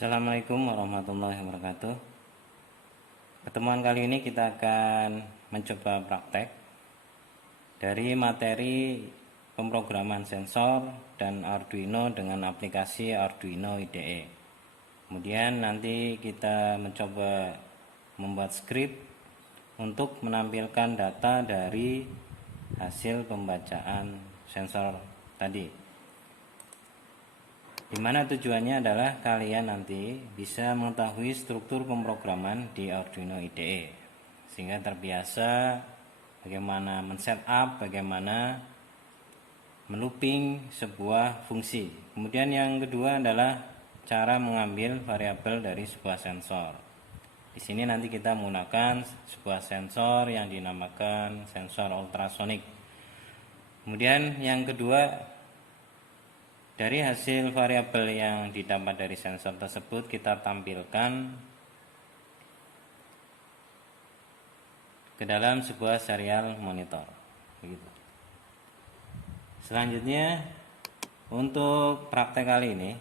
Assalamualaikum warahmatullahi wabarakatuh. Pertemuan kali ini kita akan mencoba praktek dari materi pemrograman sensor dan Arduino dengan aplikasi Arduino IDE. Kemudian nanti kita mencoba membuat script untuk menampilkan data dari hasil pembacaan sensor tadi. Dimana tujuannya adalah kalian nanti bisa mengetahui struktur pemrograman di Arduino IDE sehingga terbiasa bagaimana men-setup, bagaimana melooping sebuah fungsi. Kemudian yang kedua adalah cara mengambil variabel dari sebuah sensor. Di sini nanti kita menggunakan sebuah sensor yang dinamakan sensor ultrasonik. Kemudian yang kedua, dari hasil variabel yang didapat dari sensor tersebut kita tampilkan ke dalam sebuah serial monitor. Begitu. Selanjutnya untuk praktek kali ini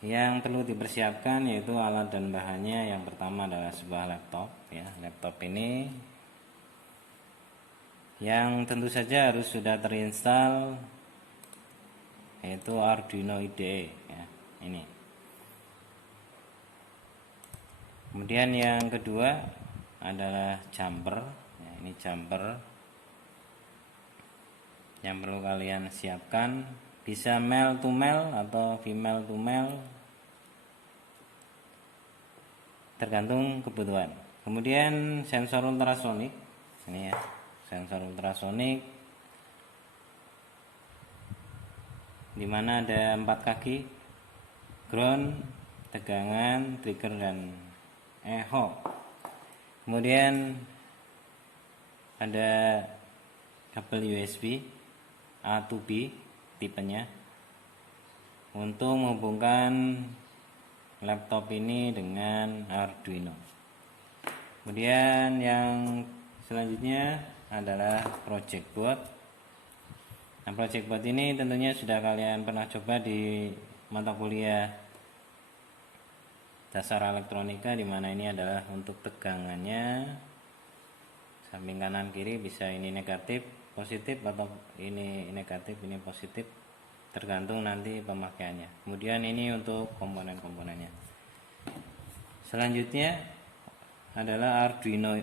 yang perlu dipersiapkan yaitu alat dan bahannya. Yang pertama adalah sebuah laptop ya. Laptop ini yang tentu saja harus sudah terinstall yaitu Arduino IDE ya, ini. Kemudian yang kedua adalah jumper ya, ini jumper yang perlu kalian siapkan, bisa male to male atau female to male tergantung kebutuhan. Kemudian sensor ultrasonik ini ya, sensor ultrasonik dimana ada 4 kaki, ground, tegangan, trigger, dan echo. Kemudian ada kabel USB A to B tipenya untuk menghubungkan laptop ini dengan Arduino. Kemudian yang selanjutnya adalah project board. Nah, project board ini tentunya sudah kalian pernah coba di mata kuliah dasar elektronika, di mana ini adalah untuk tegangannya samping kanan kiri, bisa ini negatif, positif, atau ini negatif, ini positif, tergantung nanti pemakaiannya. Kemudian ini untuk komponen-komponennya. Selanjutnya adalah Arduino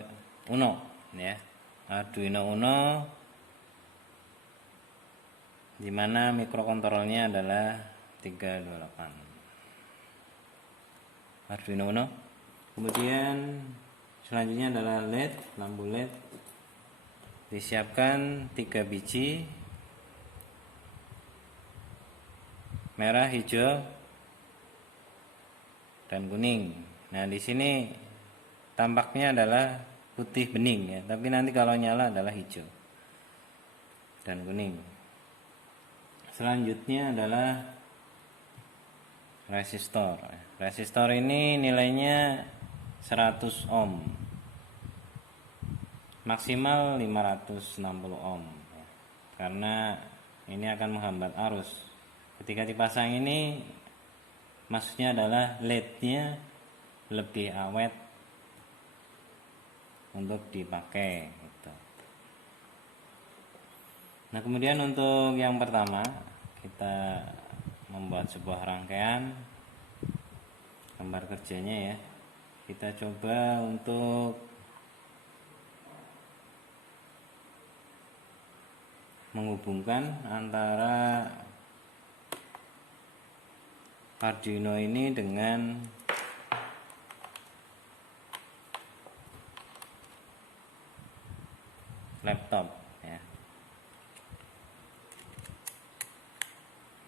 Uno ya. Arduino Uno dimana mikrokontrolnya adalah 328 Arduino Uno. Kemudian selanjutnya adalah LED, lampu LED disiapkan 3 biji, merah, hijau, dan kuning. Nah, di sini tampaknya adalah putih bening ya, tapi nanti kalau nyala adalah hijau dan kuning. Selanjutnya adalah resistor. Resistor ini nilainya 100 ohm, maksimal 560 ohm karena ini akan menghambat arus. Ketika dipasang ini maksudnya adalah LED-nya lebih awet untuk dipakai gitu. Nah, kemudian untuk yang pertama kita membuat sebuah rangkaian gambar kerjanya ya. Kita coba untuk menghubungkan antara Arduino ini dengan laptop ya.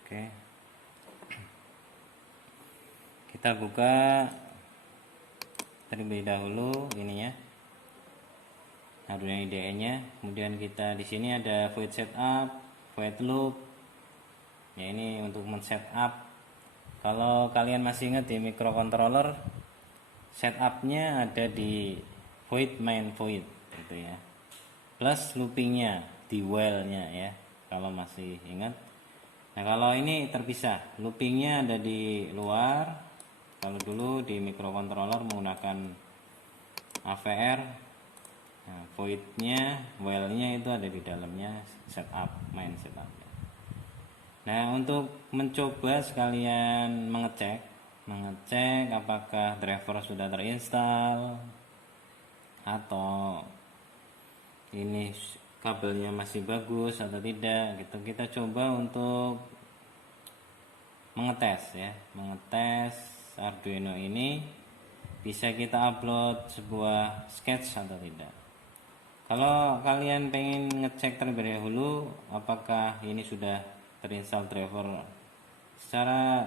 Oke. Kita buka terlebih dahulu ininya, Arduino IDE-nya. Kemudian kita di sini ada void setup, void loop. Ya, ini untuk men-setup. Kalau kalian masih ingat di microcontroller, setupnya ada di void main void gitu ya. Plus loopingnya di while-nya ya, kalau masih ingat. Nah, kalau ini terpisah, loopingnya ada di luar, Kalau dulu di microcontroller menggunakan AVR, nah, voidnya, while-nya itu ada di dalamnya setup, main setup. Nah, untuk mencoba sekalian mengecek apakah driver sudah terinstall atau ini kabelnya masih bagus atau tidak gitu. Kita coba untuk mengetes Arduino ini bisa kita upload sebuah sketch atau tidak. Kalau kalian pengen ngecek terlebih dahulu apakah ini sudah terinstall driver, secara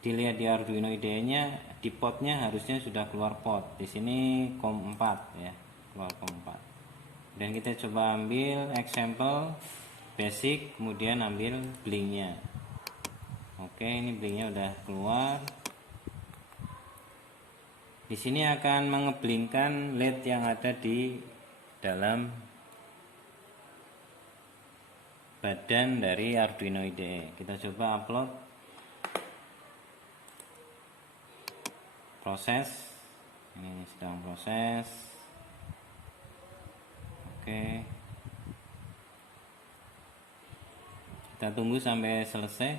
dilihat di Arduino IDE-nya, di potnya harusnya sudah keluar pot. Di sini COM 4 ya, keluar COM 4. Dan kita coba ambil example basic, kemudian ambil blinknya. Oke, ini blinknya udah keluar. Di sini akan mengeblinkkan LED yang ada di dalam badan dari Arduino IDE. Kita coba upload, proses, ini sedang proses. Oke, kita tunggu sampai selesai.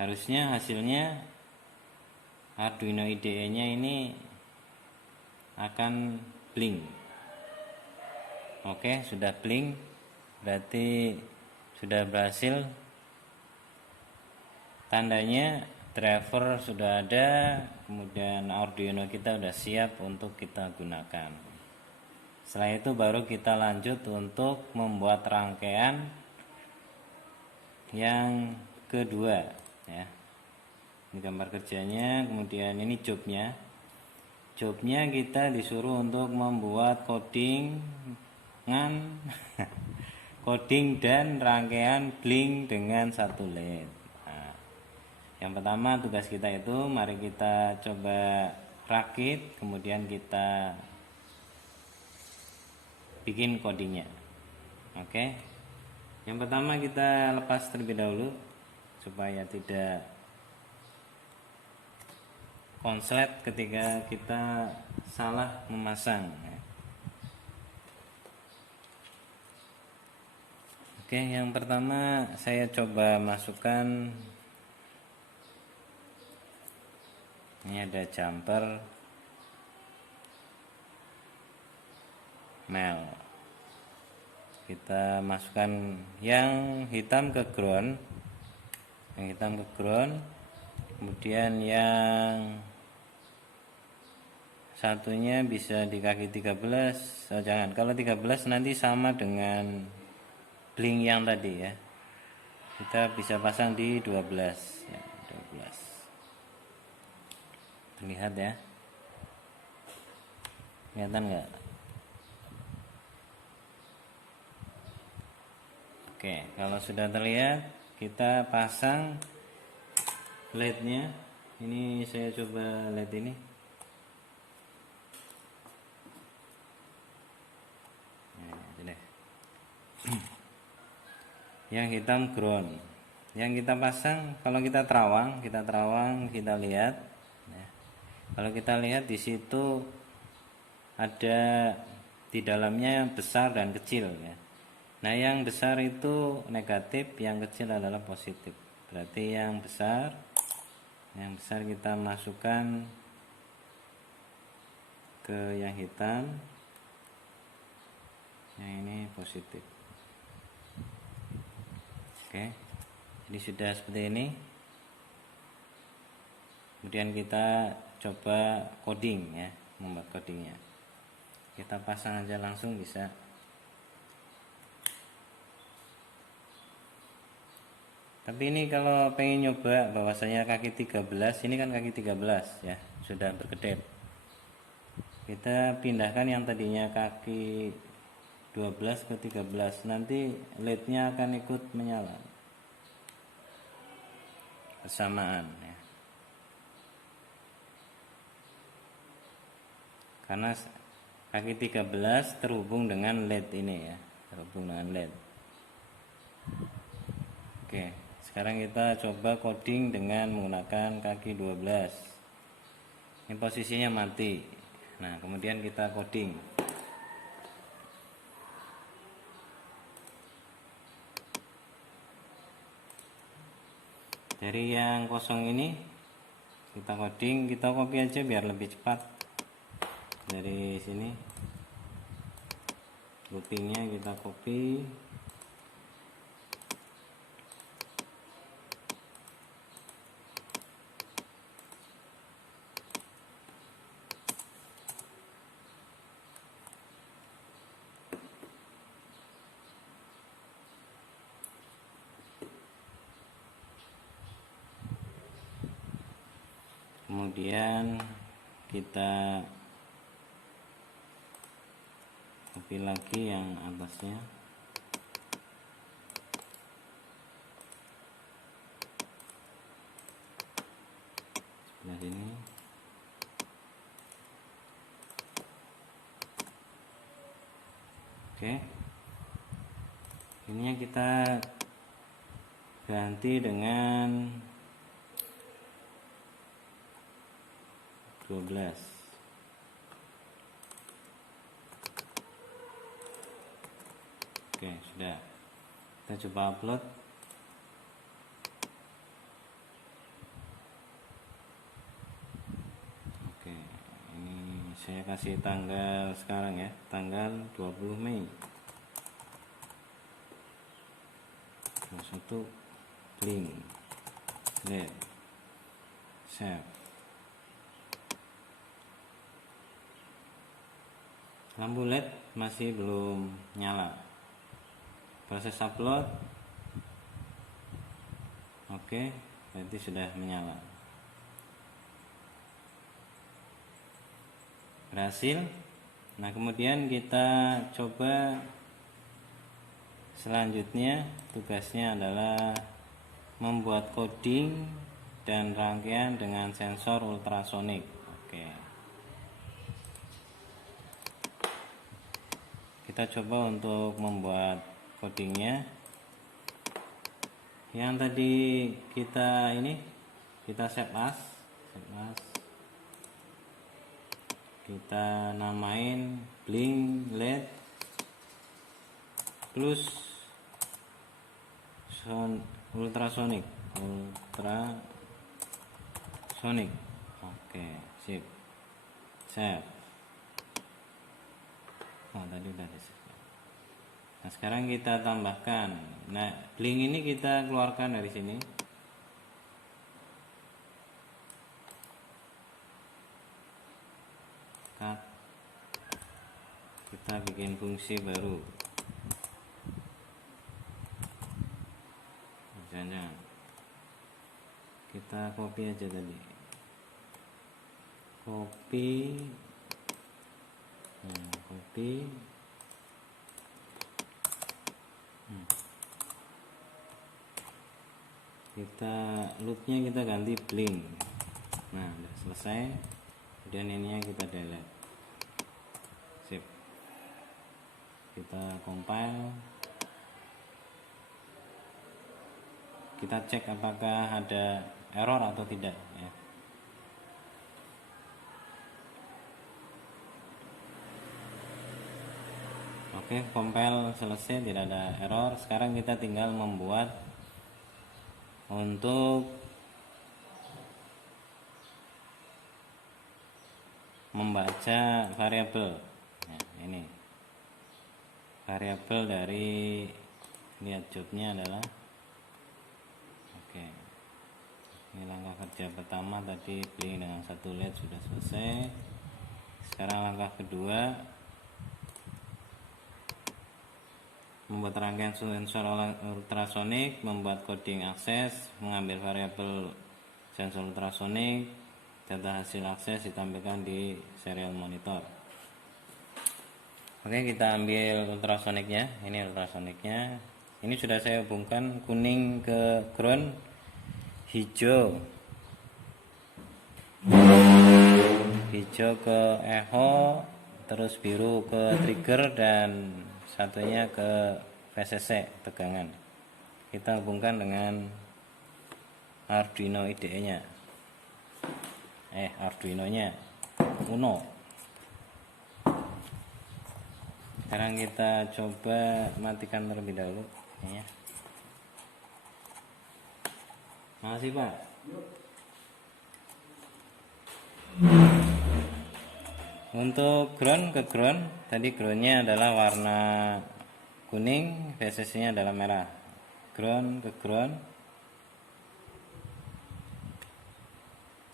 Harusnya hasilnya Arduino IDE nya ini akan blink. Oke, sudah blink, berarti sudah berhasil. Tandanya driver sudah ada, kemudian Arduino kita sudah siap untuk kita gunakan. Setelah itu baru kita lanjut untuk membuat rangkaian yang kedua ya. Ini gambar kerjanya, kemudian ini jobnya kita disuruh untuk membuat coding coding dan rangkaian blink dengan satu LED. Nah, yang pertama tugas kita itu, mari kita coba rakit, kemudian kita bikin codingnya. Oke, yang pertama kita lepas terlebih dahulu supaya tidak konslet ketika kita salah memasang. Oke, yang pertama saya coba masukkan, ini ada jumper mel. Kita masukkan yang hitam ke ground, kemudian yang satunya bisa di kaki 13. Jangan, kalau 13 nanti sama dengan blink yang tadi ya. Kita bisa pasang di 12 ya, 12. Terlihat ya, kelihatan nggak? Oke, kalau sudah terlihat, kita pasang LED-nya. Ini saya coba LED ini. Yang hitam ground. Yang kita pasang, kalau kita terawang, kita lihat. Ya. Kalau kita lihat di situ ada di dalamnya besar dan kecil ya. Nah, yang besar itu negatif, yang kecil adalah positif. Berarti yang besar kita masukkan ke yang hitam, yang ini positif. Oke, jadi sudah seperti ini. Kemudian kita coba coding ya, membuat codingnya. Kita pasang aja langsung bisa. Tapi ini kalau pengen nyoba bahwasanya kaki 13, ini kan kaki 13 ya, sudah berkedip. Kita pindahkan yang tadinya kaki 12 ke 13, nanti LED-nya akan ikut menyala bersamaan ya. Karena kaki 13 terhubung dengan LED ini ya, terhubung dengan LED. Oke, Sekarang kita coba coding dengan menggunakan kaki 12. Ini posisinya mati. Nah, kemudian kita coding. Dari yang kosong ini kita coding, kita copy aja biar lebih cepat. Dari sini loopingnya kita copy. Kemudian kita copy lagi yang atasnya. Sebelah sini. Oke. Ininya kita ganti dengan 12. Oke, sudah. Kita coba upload. Oke, ini saya kasih tanggal sekarang ya, tanggal 20 Mei 21. Link LED save. Lampu LED masih belum nyala. Proses upload. Oke, berarti sudah menyala. Berhasil. Nah, kemudian kita coba selanjutnya. Tugasnya adalah membuat coding dan rangkaian dengan sensor ultrasonik. Oke. Kita coba untuk membuat codingnya. Yang tadi kita save as, kita namain blink LED plus ultrasonic. Oke, sip. Save. Oh, tadi udah di save. Nah, sekarang kita tambahkan. Nah, blink ini kita keluarkan dari sini. Cut. Kita bikin fungsi baru. Jangan. Kita copy aja tadi. Copy. Nah, copy. Kita loopnya kita ganti blink. Nah, udah selesai. Kemudian ininya kita delete. Sip. Kita compile. Kita cek apakah ada error atau tidak ya. Oke, compile selesai, tidak ada error. Sekarang kita tinggal membuat untuk membaca variabel. Nah, ini variabel dari lihat jobnya adalah oke. Ini langkah kerja pertama tadi blink dengan 1 LED sudah selesai. Sekarang langkah kedua membuat rangkaian sensor ultrasonik, membuat coding akses, mengambil variabel sensor ultrasonik, data hasil akses ditampilkan di serial monitor. Oke, kita ambil ultrasoniknya. Ini ultrasoniknya. Ini sudah saya hubungkan kuning ke ground, hijau ke echo, terus biru ke trigger, dan satunya ke VCC tegangan. Kita hubungkan dengan Arduino IDE nya, Arduino nya Uno. Sekarang kita coba matikan terlebih dahulu ya. Makasih Pak. Untuk ground ke ground, tadi groundnya adalah warna kuning, VCC nya adalah merah. Ground ke ground,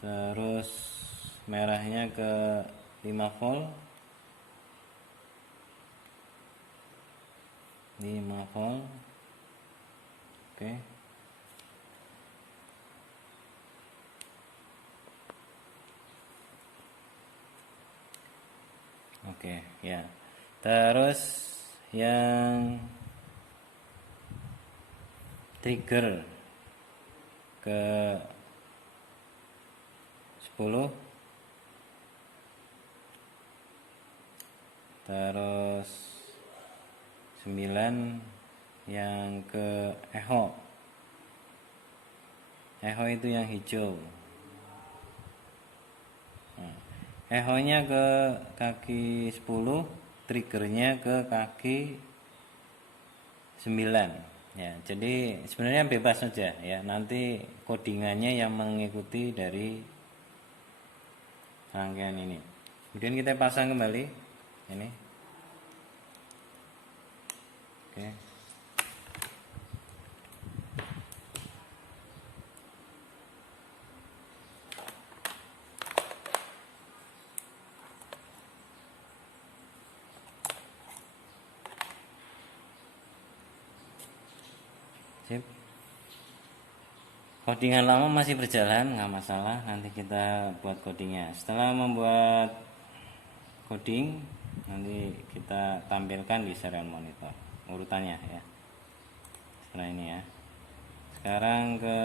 terus merahnya ke 5 volt, 5 volt. Oke. Oke, ya. Terus yang trigger ke 10, terus 9 yang ke echo itu yang hijau. Nah, echo nya ke kaki 10, triggernya ke kaki 9 ya. Jadi sebenarnya bebas saja ya, nanti codingannya yang mengikuti dari rangkaian ini. Kemudian kita pasang kembali ini. Oke. Sip. Codingan lama masih berjalan, nggak masalah, nanti kita buat codingnya. Setelah membuat coding, nanti kita tampilkan di serial monitor urutannya ya. Setelah ini ya. Sekarang ke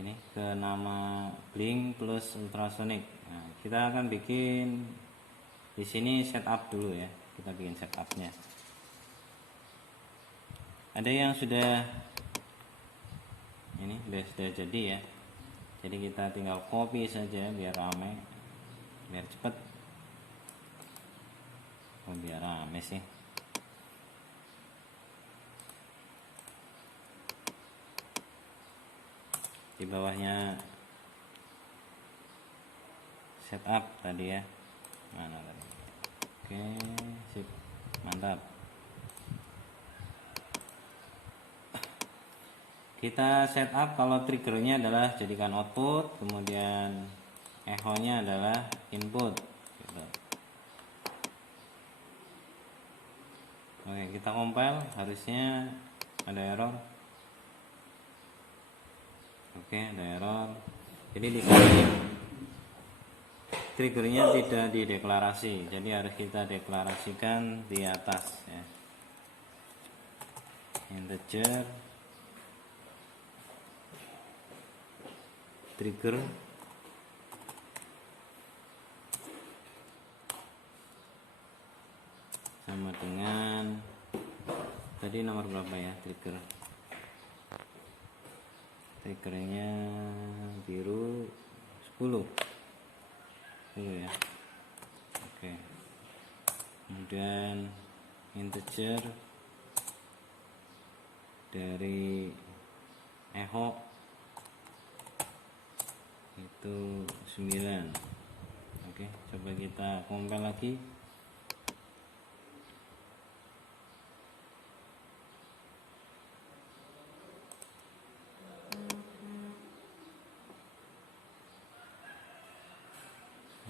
ini, ke nama Blink plus ultrasonic. Nah, kita akan bikin di sini setup dulu ya. Kita bikin setupnya. Ada yang sudah ini sudah jadi ya. Jadi kita tinggal copy saja biar ramai, biar cepet. Biar rame sih. Di bawahnya setup tadi ya. Mana tadi? Oke, sip. Mantap. Kita setup kalau triggernya adalah jadikan output, kemudian echo nya adalah input gitu. Oke, kita compile, harusnya ada error. Oke, ada error. Jadi di sini triggernya tidak dideklarasi, jadi harus kita deklarasikan di atas ya. Integer trigger sama dengan tadi nomor berapa ya triggernya biru 10 ya. Oke, kemudian integer dari echo itu 9. Oke, coba kita compile lagi.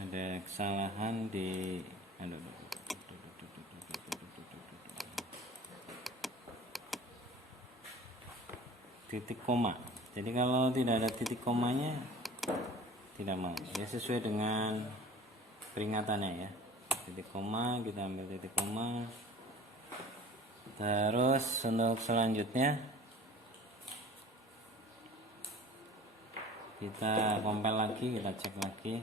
Ada kesalahan di titik koma. Jadi kalau tidak ada titik komanya tidak mau ya, sesuai dengan peringatannya ya. Titik koma, kita ambil titik koma. Terus untuk selanjutnya kita compile lagi, kita cek lagi.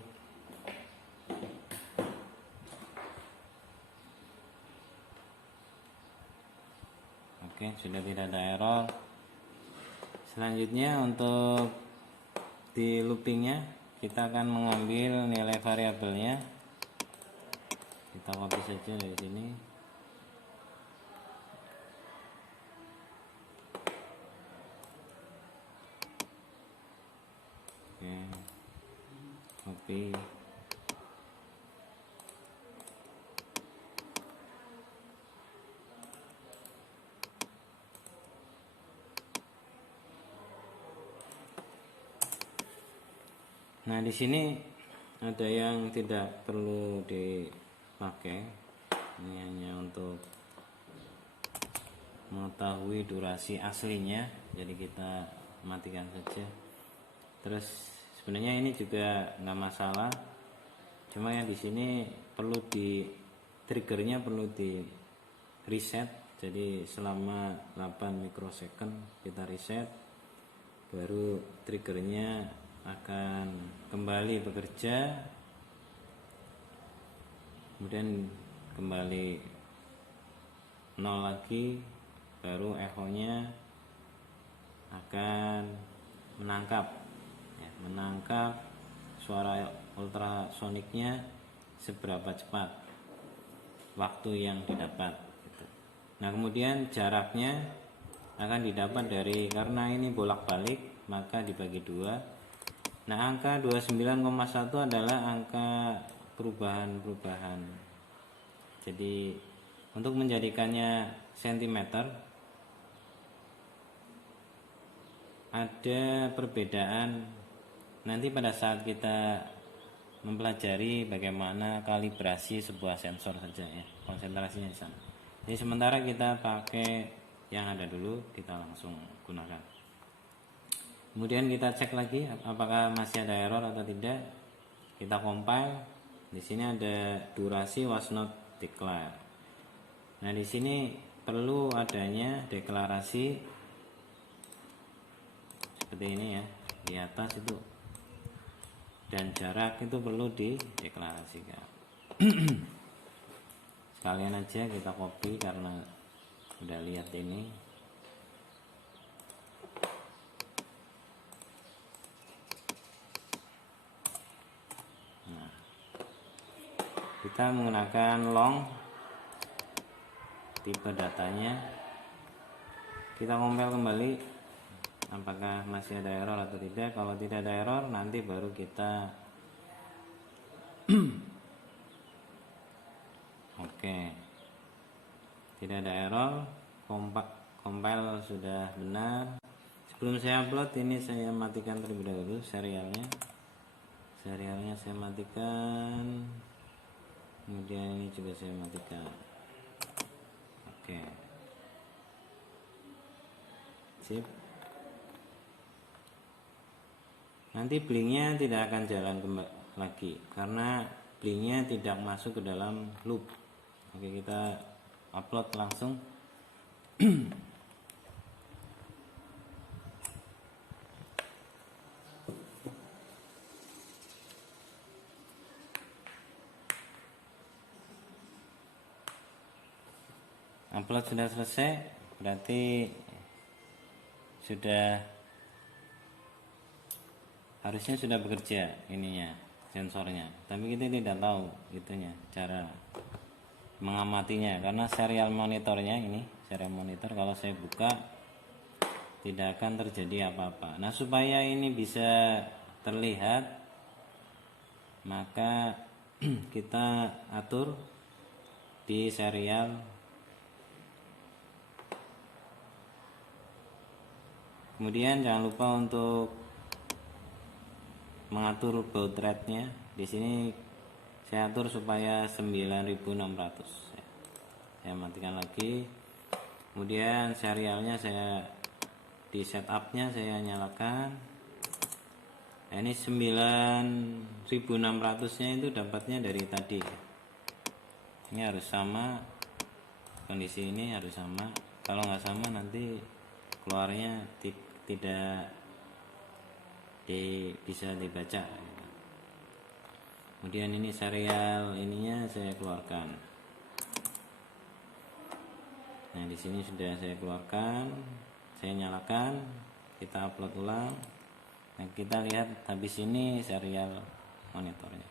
Oke, sudah tidak ada error. Selanjutnya untuk di loopingnya kita akan mengambil nilai variabelnya, kita copy saja dari sini. Oke, copy. Nah, di sini ada yang tidak perlu dipakai. Ini hanya untuk mengetahui durasi aslinya, jadi kita matikan saja. Terus sebenarnya ini juga nggak masalah, cuma yang di sini perlu di triggernya perlu di reset. Jadi selama 8 mikrosecond kita reset, baru triggernya akan kembali bekerja, kemudian kembali 0 lagi, baru echo-nya akan menangkap suara ultrasoniknya seberapa cepat waktu yang didapat gitu. Nah, kemudian jaraknya akan didapat dari, karena ini bolak-balik maka dibagi 2. Nah, angka 29,1 adalah angka perubahan. Jadi untuk menjadikannya sentimeter ada perbedaan nanti pada saat kita mempelajari bagaimana kalibrasi sebuah sensor saja ya, konsentrasinya di sana. Jadi sementara kita pakai yang ada dulu, kita langsung gunakan. Kemudian kita cek lagi apakah masih ada error atau tidak. Kita compile. Di sini ada durasi was not declared. Nah, di sini perlu adanya deklarasi seperti ini ya, di atas itu, dan jarak itu perlu dideklarasikan. Sekalian aja kita copy karena udah lihat ini. Nah, kita menggunakan long tipe datanya, kita compile kembali apakah masih ada error atau tidak. Kalau tidak ada error, nanti baru kita oke, tidak ada error, compile sudah benar. Sebelum saya upload ini saya matikan terlebih dahulu serialnya saya matikan, kemudian ini juga saya matikan. Oke, sip. Nanti blinknya tidak akan jalan lagi karena blinknya tidak masuk ke dalam loop. Oke, kita upload langsung. Upload sudah selesai, berarti harusnya sudah bekerja ininya, sensornya, tapi kita tidak tahu itunya cara mengamatinya karena serial monitornya ini, serial monitor kalau saya buka tidak akan terjadi apa-apa. Nah, supaya ini bisa terlihat maka kita atur di serial. Kemudian jangan lupa untuk mengatur baud rate-nya. Di sini saya atur supaya 9600. Saya matikan lagi. Kemudian serialnya saya di setupnya saya nyalakan. Nah, ini 9600-nya itu dapatnya dari tadi. Ini harus sama, kondisi ini harus sama. Kalau nggak sama nanti keluarnya tidak bisa dibaca. Kemudian ini serial ininya saya keluarkan. Nah, di sini sudah saya keluarkan, saya nyalakan. kita upload ulang. Nah, kita lihat habis ini serial monitornya.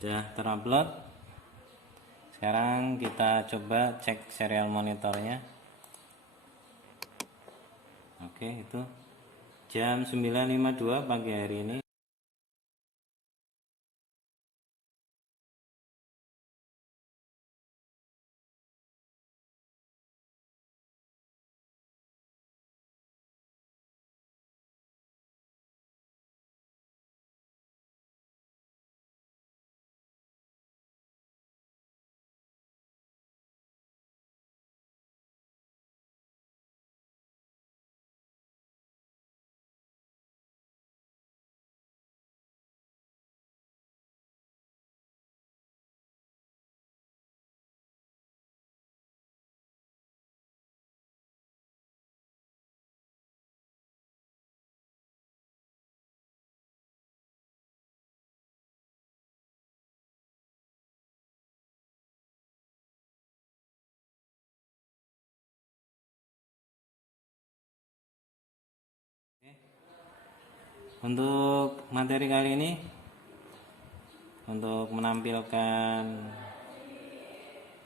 Sudah terupload. Sekarang kita coba cek serial monitornya. Oke, itu jam 9.52 pagi hari ini. Untuk materi kali ini, untuk menampilkan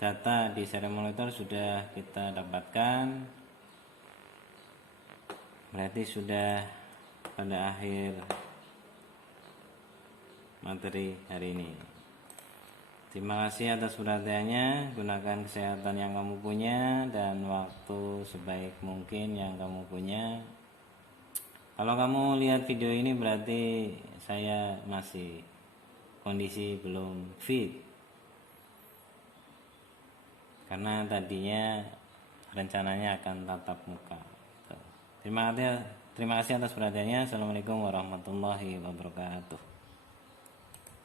data di serial monitor sudah kita dapatkan. Berarti sudah pada akhir materi hari ini. Terima kasih atas perhatiannya. Gunakan kesehatan yang kamu punya dan waktu sebaik mungkin yang kamu punya. Kalau kamu lihat video ini berarti saya masih kondisi belum fit, karena tadinya rencananya akan tatap muka. Terima kasih atas perhatiannya. Assalamualaikum warahmatullahi wabarakatuh.